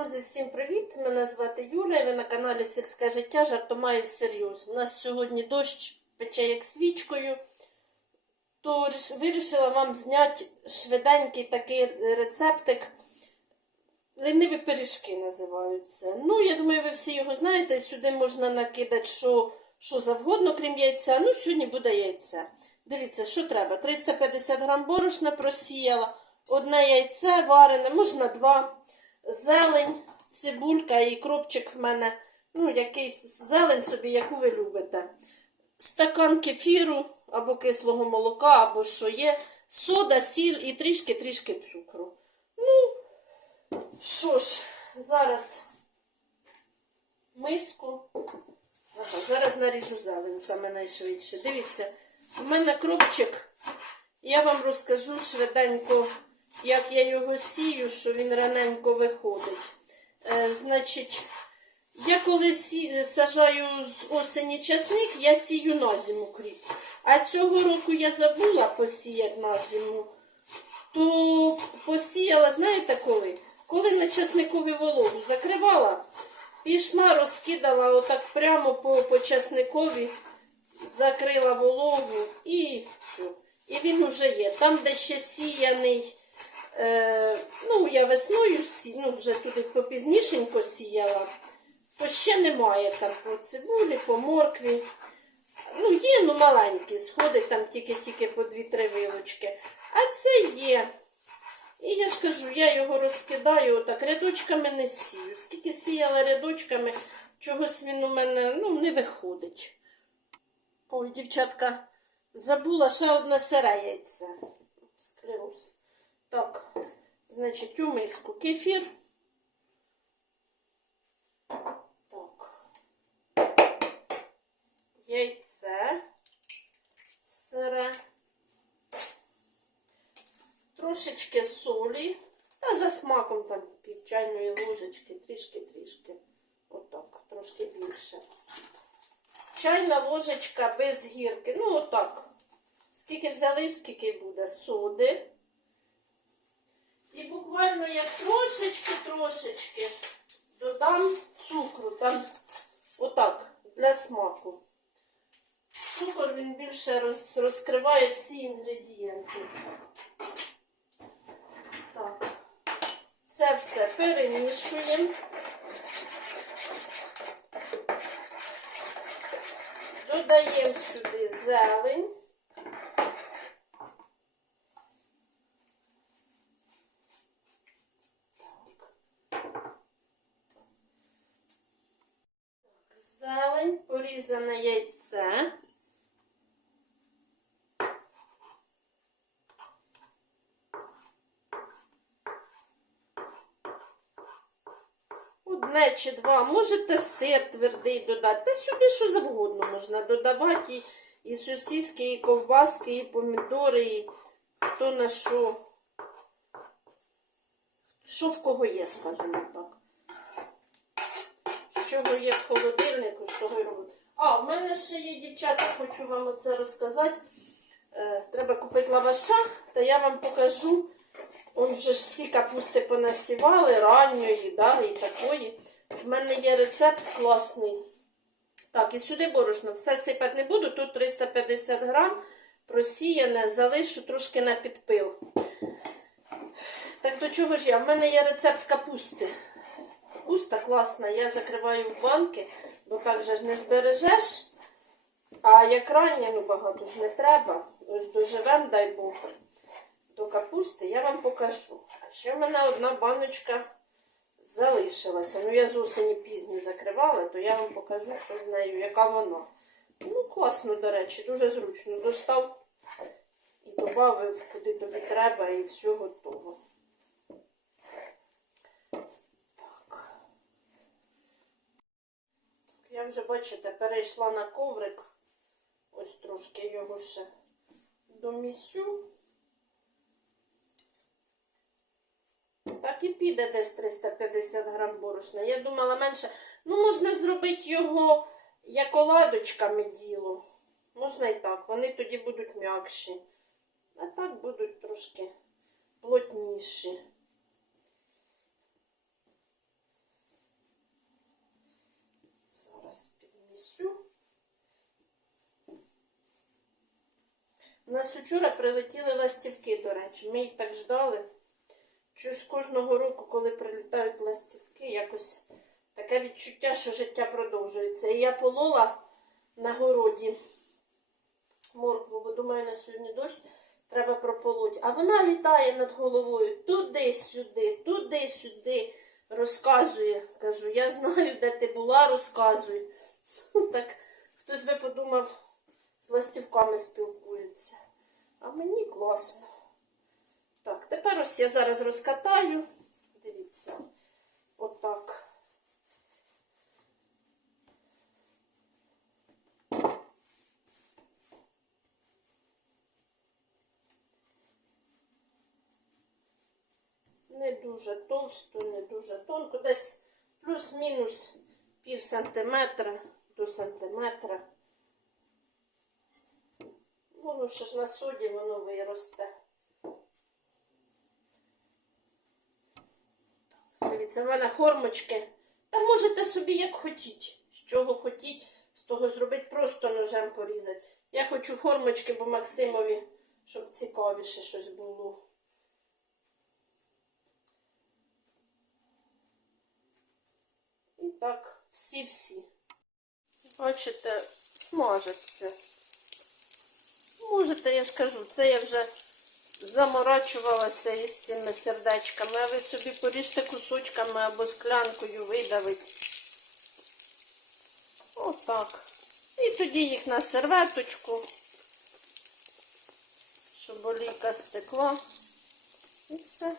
Друзі, всім привіт! Мене звати Юля, і ви на каналі Сільське життя жартомаю всерйоз. У нас сьогодні дощ пече як свічкою, то вирішила вам зняти швиденький такий рецептик. Ліниві пиріжки називаються. Ну, я думаю, ви всі його знаєте. Сюди можна накидати що, що завгодно, крім яйця. Ну, сьогодні буде яйце. Дивіться, що треба. 350 грам борошна просіяла, одне яйце варене, можна два. Зелень, цибулька і кропчик в мене. Ну, якийсь зелень собі, яку ви любите. Стакан кефіру або кислого молока, або що є. Сода, сіль і трішки-трішки цукру. Ну, що ж, зараз миску. Ага, зараз наріжу зелень саме найшвидше. Дивіться, у мене кропчик. Я вам розкажу швиденько, як я його сію, що він раненько виходить. Е, значить, я коли сі, сажаю з осені часник, я сію на зиму кріп. А цього року я забула посіяти на зиму то посіяла, знаєте коли? Коли на часникові вологу закривала, пішла, розкидала отак прямо по, по часникові, закрила вологу і все. І він уже є. Там, де ще сіяний, е, ну, я весною сі, ну, вже туди попізнішенько сіяла, то ще немає там по цибулі, по моркві. Ну, є, ну маленькі, сходить там тільки-тільки по 2-3 вилочки. А це є. І я ж кажу, я його розкидаю отак, рядочками не сію. Скільки сіяла рядочками, чогось він у мене ну, не виходить. Ой, дівчатка, забула ще одне сире яйце. Скрився. Так, значить, у миску кефір. Так. Яйце. Сире трошечки солі, та за смаком там пів чайної ложечки, трішки-трішки. Отак, трошки більше. Чайна ложечка без гірки. Ну, отак. Скільки взяли, скільки буде соди. І буквально я трошечки-трошечки додам цукру. Там отак, для смаку. Цукор він більше роз, розкриває всі інгредієнти. Так. Це все перемішуємо. Додаємо сюди зелень. Зелень, порізане яйце. Одне чи два. Можете сир твердий додати. Та сюди що завгодно можна додавати. І, сосиски, і ковбаски, і помідори, і хто на що. Що в кого є, скажімо так. Чого є в холодильнику, з того й робити. А, в мене ще є дівчата, хочу вам оце розказати. Е, треба купити лаваша, та я вам покажу. Он же ж всі капусти понасівали ранньої, да, і такої. В мене є рецепт класний. Так, і сюди борошно. Все сипати не буду. Тут 350 грам просіяне, залишу трошки на підпил. Так до чого ж я? В мене є рецепт капусти. Капуста класна, я закриваю в банки, бо так же ж не збережеш. А як рання, ну багато ж не треба. Ось доживем, дай Бог до капусти, я вам покажу. А ще в мене одна баночка залишилася. Ну, я з осені пізню закривала, то я вам покажу, що з нею, яка вона. Ну, класно, до речі, дуже зручно. Достав і додав, куди тобі треба, і все готово. Я вже, бачите, перейшла на коврик. Ось трошки його ще домісю. Так і піде десь 350 грам борошна. Я думала менше. Ну, можна зробити його як оладочками діло. Можна і так. Вони тоді будуть м'якші. А так будуть трошки плотніші. Цю. У нас вчора прилетіли ластівки, до речі. Ми їх так ждали. Щось кожного року, коли прилітають ластівки, якось таке відчуття, що життя продовжується. І я полола на городі моркву, бо думаю, на сьогодні дощ треба прополоть. А вона літає над головою туди-сюди, туди-сюди. Розказує. Кажу, я знаю, де ти була, розказуй. Так хтось би подумав, з ластівками спілкується. А мені класно. Так, тепер ось я зараз розкатаю. Дивіться. Отак. Не дуже товсто, не дуже тонко, десь плюс-мінус пів сантиметра до сантиметра. Воно ще ж на соді воно виросте. Дивіться, в мене хормочки. Та можете собі як хотіть. З чого хотіть, з того зробити, просто ножем порізати. Я хочу хормочки, бо Максимові, щоб цікавіше щось було. І так, всі-всі. Бачите, смажаться. Можете, я ж кажу, це я вже заморачувалася із цими сердечками, а ви собі поріжте кусочками або склянкою видавить. Отак. І тоді їх на серветочку, щоб олійка стекла. І все.